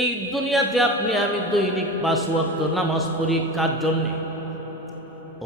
এই দুনিয়াতে আপনি, আমি দৈনিক পাঁচ ওয়াক্ত নামাজ পড়ি কার জন্যে?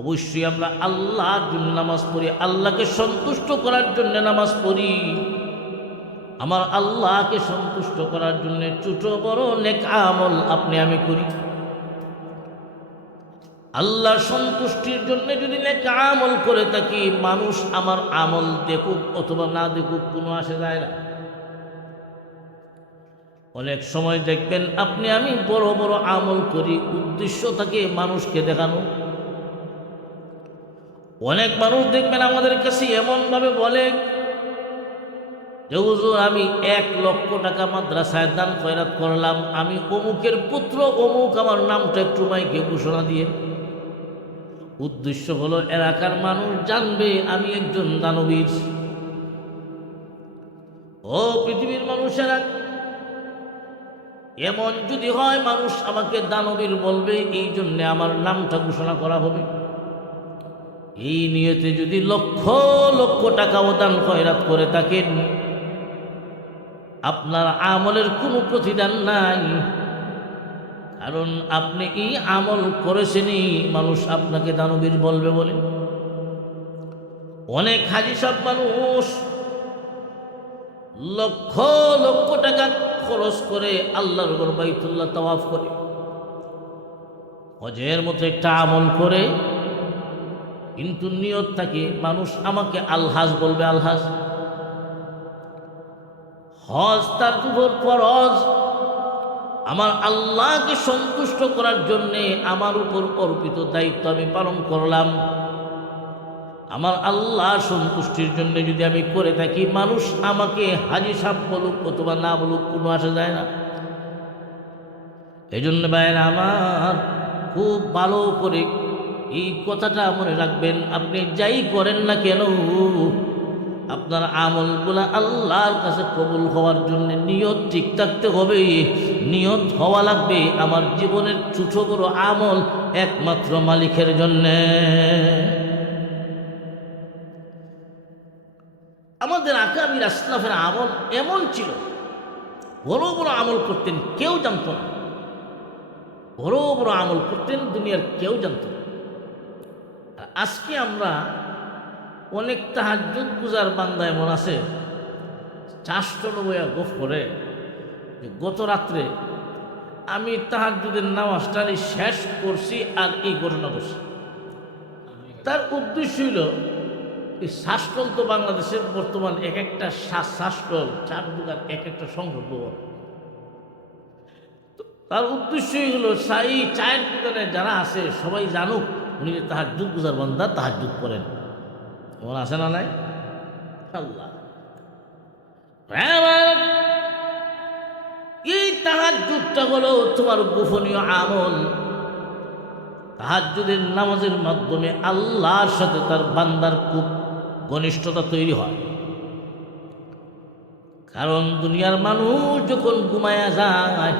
অবশ্যই আমরা আল্লাহর জন্য নামাজ পড়ি, আল্লাহকে সন্তুষ্ট করার জন্য নামাজ পড়ি। আমার আল্লাহকে সন্তুষ্ট করার জন্য ছোট বড় নেক আমল আপনি, আমি করি। আল্লাহর সন্তুষ্টির জন্য যদি নেক আমল করে থাকি, মানুষ আমার আমল দেখুক অথবা না দেখুক কোনো আসে যায় না। অনেক সময় দেখবেন আপনি, আমি বড় বড় আমল করি, উদ্দেশ্য থাকে মানুষকে দেখানো। অনেক মানুষ দেখবেন আমাদের কাছে এমনভাবে বলে যে, হুজুর, আমি এক লক্ষ টাকা মাদ্রাসায় দান খয়রাত করলাম। আমি অমুকের পুত্র, অমুক আমার নামটা একটু মাইকে ঘোষণা দিয়ে। উদ্দেশ্য হলো, এলাকার মানুষ জানবে, আমি একজন দানবীর। ও পৃথিবীর মানুষেরা এমন যদি হয়, মানুষ আমাকে দানবীর বলবে, এই জন্যে আমার নামটা ঘোষণা করা হবে। এই নিয়তে যদি লক্ষ লক্ষ টাকাও দান খয়রাত করে থাকেন, আপনার আমলের কোনো প্রতিদান নাই। কারণ আপনি এই আমল করেছেনই, মানুষ আপনাকে দানবীর বলবে বলে। অনেক হাজি সব মানুষ লক্ষ লক্ষ টাকা খরচ করে আল্লাহর ঘর বাইতুল্লাহ তওয়াফ করে। হজের মতো একটা আমল করে, কিন্তু নিয়ত থাকে, মানুষ আমাকে আলহাজ বলবে আলহাজ। হজ তার উপর ফরজ আমার আল্লাহকে সন্তুষ্ট করার জন্যে আমার উপর অর্পিত দায়িত্ব আমি পালন করলাম। আমার আল্লাহ সন্তুষ্টির জন্য যদি আমি করে থাকি, মানুষ আমাকে হাজি সাপ বলুক অথবা না বলুক, কোনো আসা যায় না। এই জন্য ভাইয়ের আমার খুব ভালো করে এই কথাটা মনে রাখবেন, আপনি যাই করেন না কেন, আপনার আমলগুলা আল্লাহর কাছে কবুল হওয়ার জন্য নিয়ত ঠিক থাকতে হবে, নিয়ত হওয়া লাগবে আমার জীবনের ছোট বড় আমল একমাত্র মালিকের জন্যে। আমাদের আকাবির আসলাফের আমল এমন ছিল। বড় বড় আমল করতেন কেউ জানত না। বড় বড় আমল করতেন দুনিয়ার কেউ জানত না। আজকে আমরা অনেক তাহাজুদ গুজার বান্দা এমন আছে চাষটন বইয়া গোফ করে যে গত রাত্রে আমি তাহাজুদের নামাজটারি শেষ করছি আর এই ঘটনা করছি তার উদ্দেশ্য হইল এই শাসটল তো বাংলাদেশের বর্তমান এক একটা শাসটল চার দোকান এক একটা সংসদ তার উদ্দেশ্যই হলো সাই চায়ের দোকানে যারা আছে, সবাই জানুক উনি তাহার যুগ গুজার বান্দা তাহার যুগ করেন। এমন আছে না নাই? আল্লাহ। এই তাহার যুগটা হলো তোমার গোপনীয় আমল। তাহাজুদের নামাজের মাধ্যমে আল্লাহর সাথে তার বান্দার খুব ঘনিষ্ঠতা তৈরি হয়। কারণ দুনিয়ার মানুষ যখন ঘুমায়া যায়,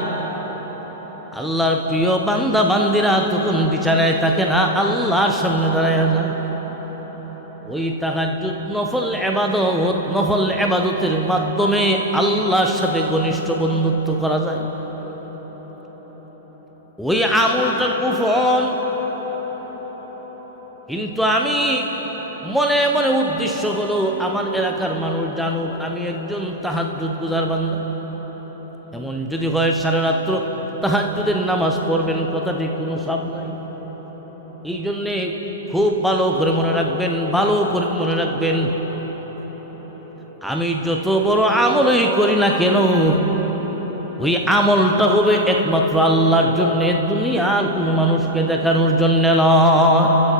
আল্লাহর প্রিয় বান্দা বান্দিরা তখন বিচারায় থাকে না, আল্লাহর সামনে দাঁড়ায় যায়। ওই তাহাজুদ নফল এবাদত, নফল এবাদতের মাধ্যমে আল্লাহর সাথে ঘনিষ্ঠ বন্ধুত্ব করা যায়। ওই আমলটা কুফল, কিন্তু আমি মনে মনে উদ্দেশ্য হলো, আমার এলাকার মানুষ জানুক, আমি একজন তাহাজুদ গুজার বান্দা। এমন যদি হয়, সারা রাত্র তাহাজুদের নামাজ পড়বেন, কথাটি কোনো সব নাই। এই জন্যে খুব ভালো করে মনে রাখবেন, ভালো করে মনে রাখবেন, আমি যত বড় আমলই করি না কেন, ওই আমলটা হবে একমাত্র আল্লাহর জন্য। দুনিয়ার কোনো মানুষকে দেখানোর জন্য নয়।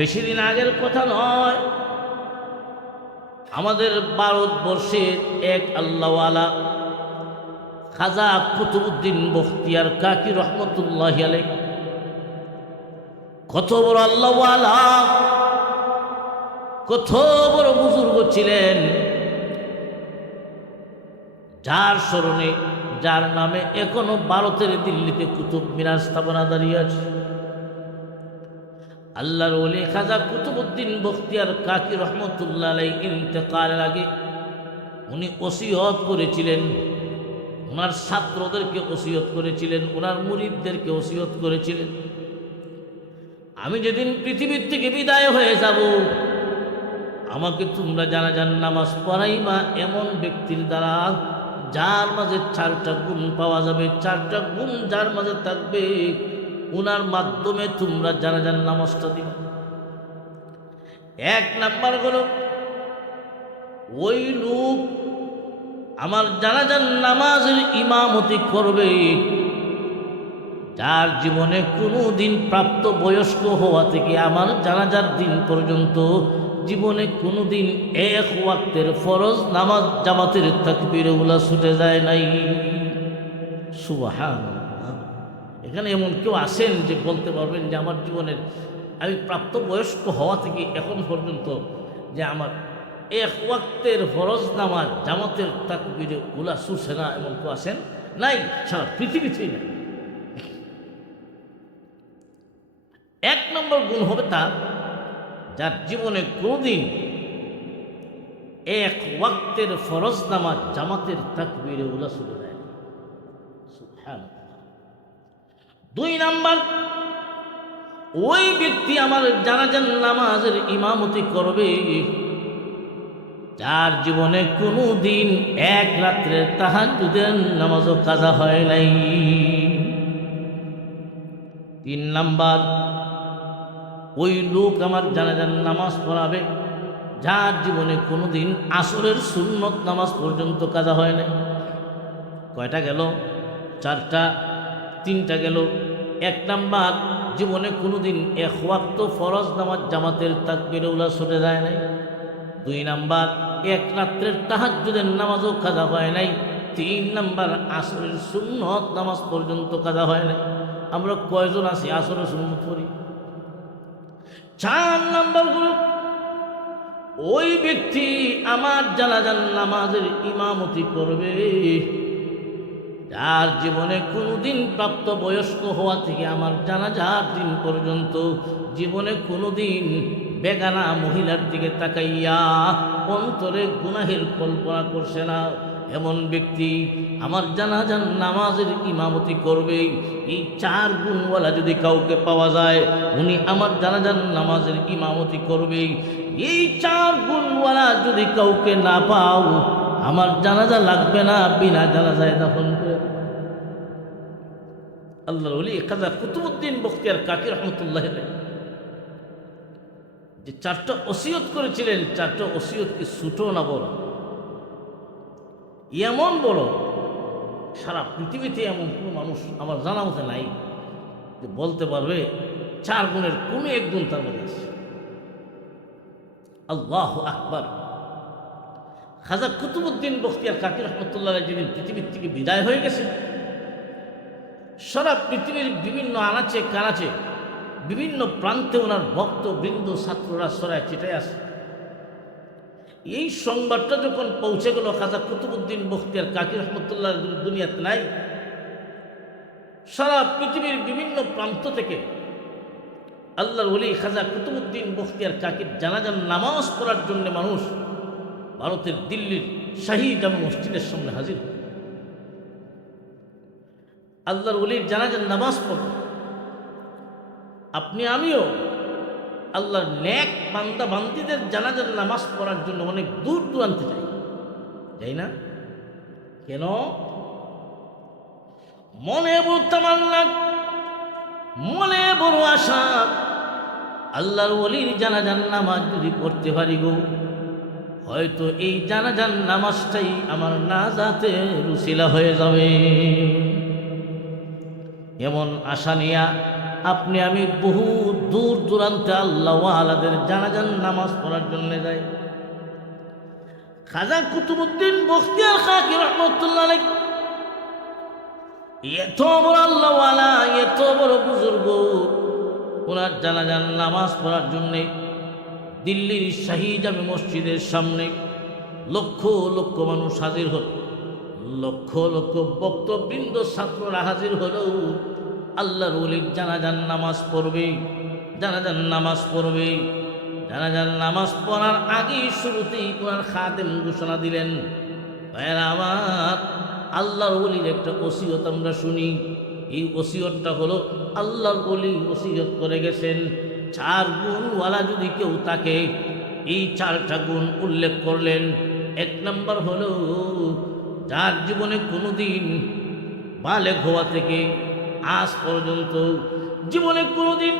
বেশি দিন আগের কথা নয়। আমাদের ভারতবর্ষের এক আল্লাহওয়ালা খাজা কুতুবুদ্দিন বখতিয়ার কাকি রহমতুল্লাহ আলাই কত বড় আল্লাহওয়ালা, কত বড় বুজুর্গ ছিলেন। যার স্মরণে, যার নামে এখনও ভারতের দিল্লিতে কুতুব মিনার স্থাপনা দাঁড়িয়ে আছে। আল্লাহর ওলি খাজা কুতুবুদ্দিন বখতিয়ার কাকি রহমতুল্লাহ আলাই ইন্তেকালের আগে উনি ওসিয়ত করেছিলেন। ওনার ছাত্রদেরকে ওসিয়ত করেছিলেন, ওনার মুরিদদেরকে ওসিয়ত করেছিলেন। আমি যেদিন পৃথিবীর থেকে বিদায় হয়ে যাব, আমাকে তোমরা জানাজান নামাজ পড়াইবা এমন ব্যক্তির দ্বারা যার মাঝে চারটা গুণ পাওয়া যাবে, চারটা গুণ যার মাঝে থাকবে ওনার মাধ্যমে তোমরা জানাজান নামাজটা দিবা। এক নাম্বার হলো, ওই লোক আমার জানাজান নামাজের ইমামতি করবে, যার জীবনে কোনো দিন প্রাপ্ত বয়স্ক হওয়া থেকে আমার জানাজার দিন পর্যন্ত জীবনে কোনো দিন এক ওয়াক্তের ফরজ নামাজ জামাতের তাকবির ওগুলা ছুটে যায় নাই। সুবাহান এখানে এমন কেউ আসেন যে বলতে পারবেন যে আমার জীবনের আমি প্রাপ্ত বয়স্ক হওয়া থেকে এখন পর্যন্ত যে আমার এক ওয়াক্তের ফরজ নামাজ জামাতের তাকবিরে ওলা ছুটছে না এমন কেউ আসেন? নাই, সারা পৃথিবীতেই নাই। এক নম্বর গুণ হবে তার যার জীবনে কোনোদিন এক ওয়াক্তের ফরজ নামাজ জামাতের তাকবিরে উলা শুরু দেয় না। দুই নাম্বার, ওই ব্যক্তি আমার জানাজান নামাজের ইমামতি করবে, যার জীবনে কোনো দিন এক রাত্রের তাহাজুদের নামাজও কাজা হয় নাই। তিন নাম্বার, ওই লোক আমার জানাজান নামাজ পড়াবে, যার জীবনে কোনো দিন আসরের সুন্নত নামাজ পর্যন্ত কাজা হয় নাই। কয়টা গেল? চারটা। তিনটা গেল। এক নাম্বার, জীবনে কোনো দিন এক ওয়াক্ত ফরজ নামাজ জামাতের তাকবির উলা সরে যায় নাই। দুই নাম্বার, এক রাত্রের তাহাজ্জুদের নামাজও কাজা হয় নাই। তিন নাম্বার, আসরের সুন্নত নামাজ পর্যন্ত কাজা হয় নাই। আমরা কয়জন আছি আসরের সুন্নত করি চার নাম্বার গ্রুপ, ওই ব্যক্তি আমার জানাজান নামাজের ইমামতি করবে। যার জীবনে কোনোদিন প্রাপ্ত বয়স্ক হওয়া থেকে আমার জানা যার দিন পর্যন্ত জীবনে কোনোদিন বেগানা মহিলার দিকে তাকাইয়া অন্তরে গুনাহের কল্পনা করছে না। এমন ব্যক্তি আমার জানাজান নামাজের ইমামতি করবে। এই চার গুণওয়ালা যদি কাউকে পাওয়া যায়, উনি আমার জানাজান নামাজের ইমামতি করবে। এই চার গুণওয়ালা যদি কাউকে না পাও আমার জানাজা লাগবে না, বিনা জানাজায় দাফন করে। দাও। আল্লাহর ওলি কাজা কুতুবুদ্দিন বখতিয়ার কাকি রহমতুল্লাহ যে চারটা ওসিয়ত করেছিলেন, চারটা ওসিয়ত কি ছুটো না বড়? এমন বড়, সারা পৃথিবীতে এমন কোনো মানুষ আমার জানা মতে নাই যে বলতে পারবে চার গুণের কোনো এক গুণ তার মধ্যে আছে। আল্লাহ আকবার। খাজা কুতুবুদ্দিন বখতিয়ার কাকি রহমতুল্লাহ যেদিন পৃথিবীর থেকে বিদায় হয়ে গেছে সারা পৃথিবীর বিভিন্ন আনাচে কানাচে বিভিন্ন প্রান্তে ওনার ভক্ত, বৃন্দ, ছাত্ররা সরায় চিটায় আসে। এই সংবাদটা যখন পৌঁছে গেল খাজা কুতুবুদ্দিন বখতিয়ার কাকি রহমতুল্লাহ দুনিয়াতে নাই। সারা পৃথিবীর বিভিন্ন প্রান্ত থেকে আল্লাহর ওলি খাজা কুতুবুদ্দিন বখতিয়ার কাকির জানাজান নামাজ পড়ার জন্য মানুষ ভারতের দিল্লির শাহী জামে মসজিদের সামনে হাজির। আল্লাহর ওলির জানাজান নামাজ পড়ব আপনি, আমিও আল্লাহর ন্যাক বান্দা বান্দিদের জানাজান নামাজ পড়ার জন্য অনেক দূর দূরান্তে যাই। যাই না? কেন? মনে বড় তামান্না, মনে বড় আশা। আল্লাহর ওলির জানাজান নামাজ যদি পড়তে পারি গো। হয়তো এই জানাজান নামাজটাই আমার না যাতে রুসিলা হয়ে যাবে। এমন আশা নিয়া আপনি আমি বহু দূর দূরান্তে আল্লাহ আলাদের জানাজান নামাজ পড়ার জন্য যাই। খাজা কুতুবুদ্দিন বখতিয়ার খাকি রহমতুল্লাহ এত বড় আল্লাহওয়ালা এত বড় বুজুর্গ, ওনার জানাজান নামাজ পড়ার জন্যে দিল্লির শাহী জামে মসজিদের সামনে লক্ষ লক্ষ মানুষ হাজির হল। লক্ষ লক্ষ বক্তবৃন্দ ছাত্ররা হাজির হলেও আল্লাহর ওলির জানাজান নামাজ পড়বে জানাজান নামাজ পড়বে। জানাজান নামাজ পড়ার আগেই শুরুতেই কোরআন খাদেম ঘোষণা দিলেন আমার, আল্লাহর অলির একটা ওসিয়ত আমরা শুনি। এই ওসিয়তটা হলো আল্লাহর অলি ওসিয়ত করে গেছেন। চার গুণওয়ালা যদি কেউ তাকে এই চারটা গুণ উল্লেখ করলেন, এক নম্বর হলো, যার জীবনে কোনোদিন বালে হওয়া থেকে আজ পর্যন্ত জীবনে কোনোদিন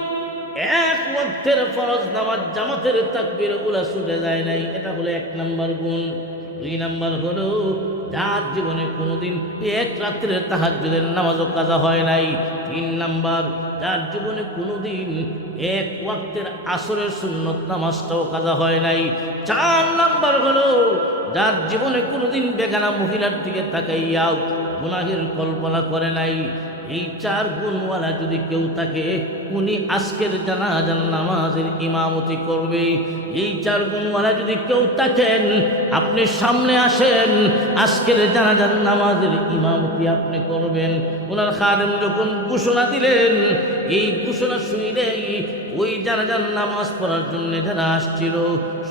এক মধ্যের ফরজ নামাজ, জামাতের তাকবির ওলা ছুটে যায় নাই। এটা হলো এক নম্বর গুণ। দুই নাম্বার হলো, যার জীবনে কোনোদিন এক রাত্রের তাহাজ্জুদের নামাজও কাজা হয় নাই। তিন নাম্বার যার জীবনে কোনোদিন এক ওয়াক্তের আসরের সুন্নত নামাজটাও কাজা হয় নাই। চার নাম্বার হলো, যার জীবনে কোনোদিন বেগানা মহিলার দিকে তাকাইয়াও গুনাহের কল্পনা করে নাই। এই চার গুণওয়ালা যদি কেউ থাকে উনি আজকের জানাজান নামাজের ইমামতি করবে। এই চার গুণওয়ালা যদি কেউ থাকেন, আপনি সামনে আসেন, আজকের জানাজান নামাজের ইমামতি আপনি করবেন। ওনার খাদেম যখন ঘোষণা দিলেন, এই ঘোষণা শুনেই ওই জানাজান নামাজ পড়ার জন্য যারা আসছিল,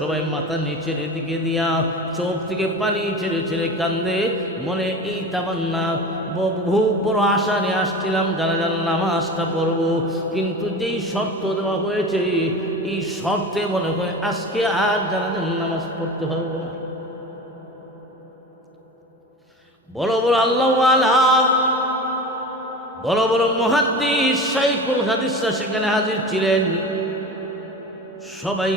সবাই মাথা নিচের দিকে দিয়া, চোখ থেকে পানি ছেড়ে ছেড়ে কান্দে, মনে এই তামান্না বহু বড় আশা নিয়ে আসছিলাম জানাজান নামাজটা পড়ব। কিন্তু যেই শর্ত দেওয়া হয়েছে, এই শর্তে মনে হয় আজকে আর জানাজান নামাজ পড়তে পারব না। বড় বড় আল্লাহ বড় বড় মহাদ্দিস সাইকুল হাদিসরা সেখানে হাজির ছিলেন। সবাই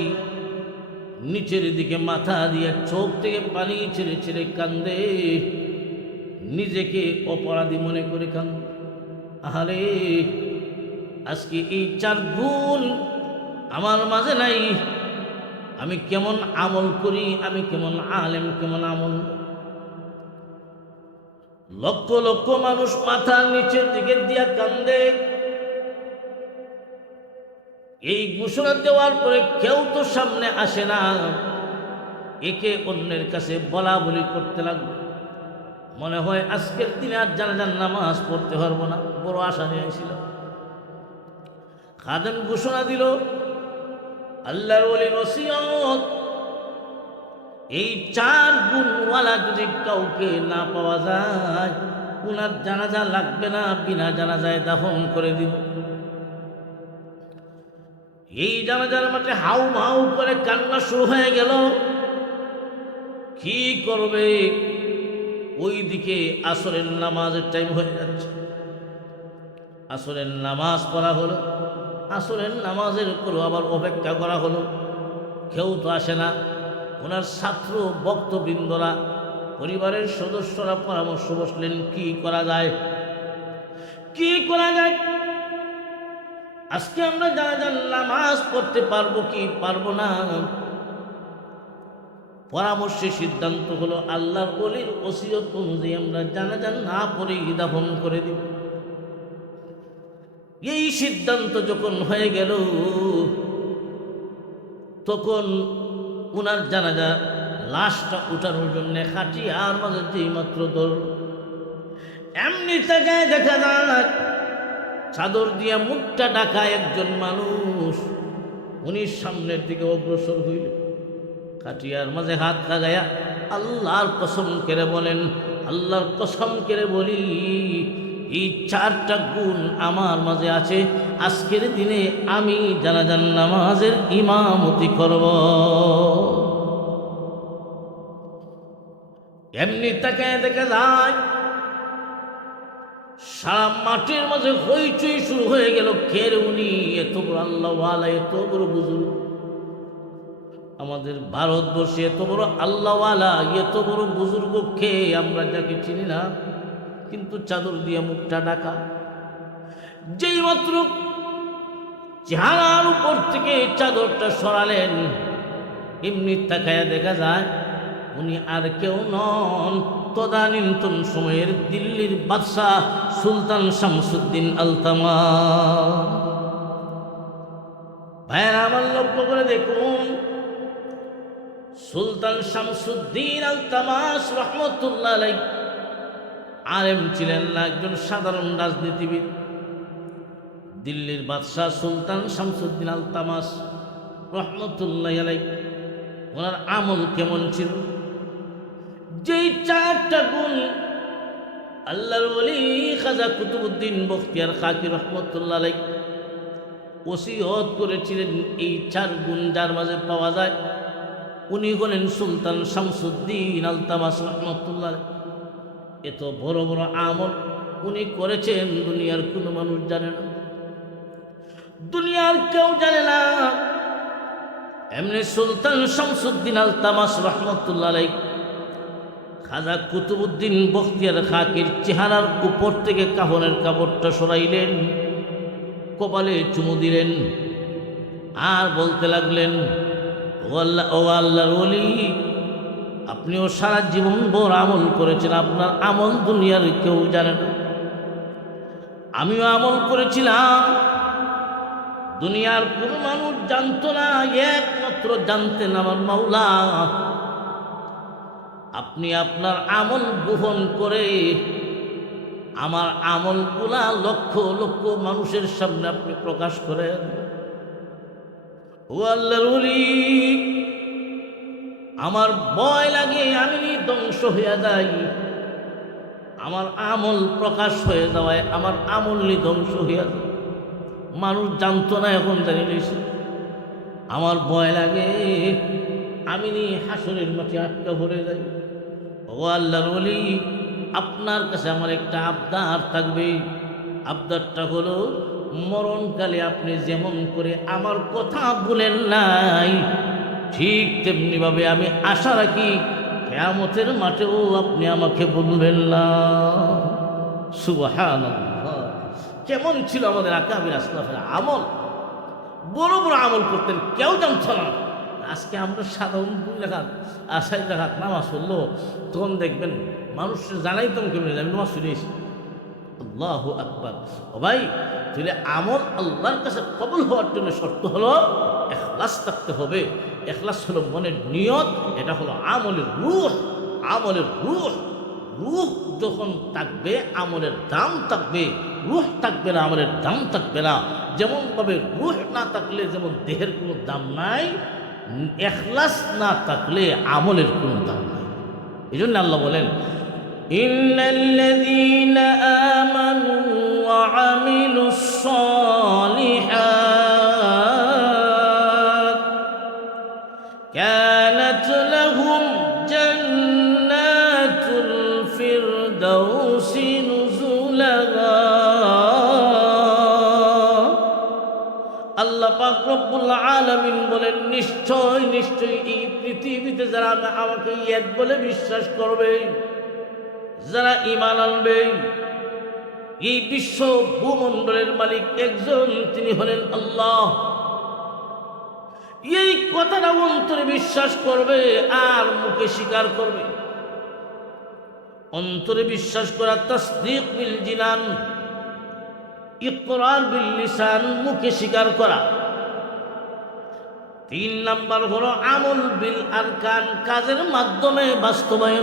নিচের দিকে মাথা দিয়ে চোখ থেকে পানি ছেড়ে ছেড়ে কান্দে। নিজেকে অপরাধী মনে করে খান। আহারে, আজকে এই চার গুণ আমার মাঝে নাই। আমি কেমন আমল করি, আমি কেমন আলেম, কেমন আমল। লক্ষ লক্ষ মানুষ মাথার নিচের দিকে দিয়া কান্দে। এই ঘোষণা দেওয়ার পরে কেউ তো সামনে আসে না। একে অন্যের কাছে বলা বলি করতে লাগবে মনে হয় আজকের দিনে আর জানাজান নামাজ পড়তে পারব না। বড় আশা নিয়ে ছিল খাদেম ঘোষণা দিল, আল্লাহর ওলি নসিয়ত এই চার গুণওয়ালা যদি কাউকে না পাওয়া যায়, উনার জানাজা লাগবে না, বিনা জানাজায় দাফন করে দিব এই জানাজার মাঠে হাউ মাউ করে কান্না শুরু হয়ে গেল। কি করবে? ওই দিকে আসরের নামাজের টাইম হয়ে যাচ্ছে। আসরের নামাজ পড়া হলো, আসরের নামাজের উপরও আবার অপেক্ষা করা হলো। কেউ তো আসে না। ওনার ছাত্র বক্তবৃন্দরা পরিবারের সদস্যরা পরামর্শ বসলেন, কি করা যায়? কি করা যায়? আজকে আমরা যারা যান নামাজ পড়তে পারব কি পারব না পরামর্শে সিদ্ধান্ত হলো, আল্লাহর অলির ওসিয়ত অনুযায়ী আমরা জানাজান না পড়ে দাফন করে দিব এই সিদ্ধান্ত যখন হয়ে গেল, তখন উনার জানাজা লাশটা উঠানোর জন্য খাটি আর মাঝে যেই মাত্র দল এমনি জায়গায় দেখা যায়, চাদর দিয়া মুখটা ডাকা একজন মানুষ উনি সামনের দিকে অগ্রসর হইল খাটিয়ার মাঝে হাত লাগায়া আল্লাহর কসম কেড়ে বলেন, আল্লাহর কসম কেড়ে বলি, এই চারটা গুণ আমার মাঝে আছে। আজকের দিনে আমি জানা জানাজান নামাজের ইমামতি করব। এমনি তাকায় দেখা যায়, সারা মাটির মাঝে হইচই শুরু হয়ে গেল। খের উনি? এত বড় আল্লাহওয়ালা এত বড় বুজুর্গ। আমাদের ভারতবর্ষে এত বড় আল্লাহওয়ালা, এত বড় বুজুর্গ খেয়ে আমরা যাকে চিনি না, কিন্তু চাদর দিয়ে মুখটা ডাকা যেই মাত্র চেহারার উপর থেকে চাদরটা সরালেন, এমনি তাকায়া দেখা যায়, উনি আর কেউ নন। তদানীন্তন সময়ের দিল্লির বাদশাহ সুলতান শামসুদ্দিন আলতামা। ভাইয়ের, আমার লক্ষ্য করে দেখুন সুলতান শামসুদ্দিন আল তামাস রহমতুল্লাহ আলাই আলেম ছিলেন না একজন সাধারণ রাজনীতিবিদ। দিল্লির বাদশাহ সুলতান শামসুদ্দিন আল তামাস রহমতুল্লাহ আলাই ওনার আমল কেমন ছিল? যেই চারটা গুণ আল্লাহর ওলি খাজা কুতুবুদ্দিন বখতিয়ার খাকি রহমতুল্লাহ আলাই ওসিয়ত করেছিলেন, এই চার গুণ যার মাঝে পাওয়া যায় উনি হলেন সুলতান শামসুদ্দিন আলতামাস রহমতুল্লাহ। এত বড় বড় আমল উনি করেছেন, দুনিয়ার কোনো মানুষ জানে না। দুনিয়ার কেউ জানে না। এমনি সুলতান শামসুদ্দিন আলতামাস রহমতুল্লাহ খাজা কুতুবুদ্দিন বখতিয়ার খাকির চেহারার উপর থেকে কাফনের কাপড়টা সরাইলেন, কপালে চুমু দিলেন, আর বলতে লাগলেন ও আল্লাহ, ও আল্লাহর ওলি, আপনিও সারা জীবন ভোর আমল করেছেন, আপনার আমল দুনিয়ার কেউ জানে না। আমিও আমল করেছিলাম, দুনিয়ার কোনো মানুষ জানতো না, একমাত্র জানতেন আমার মাওলা। আপনি আপনার আমল গ্রহণ করে, আমার আমলগুলা লক্ষ লক্ষ মানুষের সামনে আপনি প্রকাশ করেন। ও আল্লাহর ওলি, আমার ভয় লাগে, আমি ধ্বংস হইয়া যাই। আমার আমল প্রকাশ হয়ে যাওয়ায়, আমার আমল ধ্বংস হইয়া যায়। মানুষ জানতো না এখন, জানি লইছে আমার ভয় লাগে, আমি নি হাসরের মাঠে আটকা ভরে যাই। ও আল্লাহর ওলি, আপনার কাছে আমার একটা আবদার থাকবে। আবদারটা হলো মরণকালে আপনি যেমন করে আমার কথা বলেন নাই, ঠিক তেমনিভাবে আমি আশা রাখি কেয়ামতের মাঠেও আপনি আমাকে বলবেন না। সুবাহান কেমন ছিল আমাদের আকাবির আসলাফের আমল? বড় বড় আমল করতেন, কেউ জানত না। আজকে আমরা সাধারণ দুই রাখাত আশাই রাখাত নামাজ পড়ল, তখন দেখবেন মানুষ জানাইতাম কেমন আমি নামাজ শুনেছি আল্লাহ আকবার। ও ভাই, তাহলে আমল আল্লাহর কাছে কবল হওয়ার জন্য শর্ত হলো এখলাস থাকতে হবে। এখলাস হলো মনের নিয়ত, এটা হলো আমলের রুহ। আমলের রুহ রুহ যখন থাকবে, আমলের দাম থাকবে, রুহ থাকবে না, আমলের দাম থাকবে না। যেমনভাবে রুহ না থাকলে যেমন দেহের কোনো দাম নাই, এখলাস না থাকলে আমলের কোনো দাম নাই। এই জন্য আল্লাহ বলেন إن الذين آمنوا وعملوا الصالحات كانت لهم جنات الفردوس نزلا আল্লাহ পাক রব্বুল আলামিন বলেন নিশ্চয় নিশ্চয় এই পৃথিবীতে যারা আমা- আমাকে এক বলে বিশ্বাস করবে যারা ইমান আনবে, এই বিশ্ব ভূমণ্ডলের মালিক একজন, তিনি হলেন আল্লাহ। এই কথাটা অন্তরে বিশ্বাস করবে, আর মুখে স্বীকার করবে। অন্তরে বিশ্বাস করা তসদিক বিল জিনান, ইকরার বিল লিসান, মুখে স্বীকার করা। তিন নাম্বার হলো আমল বিল আরকান, কাজের মাধ্যমে বাস্তবায়ন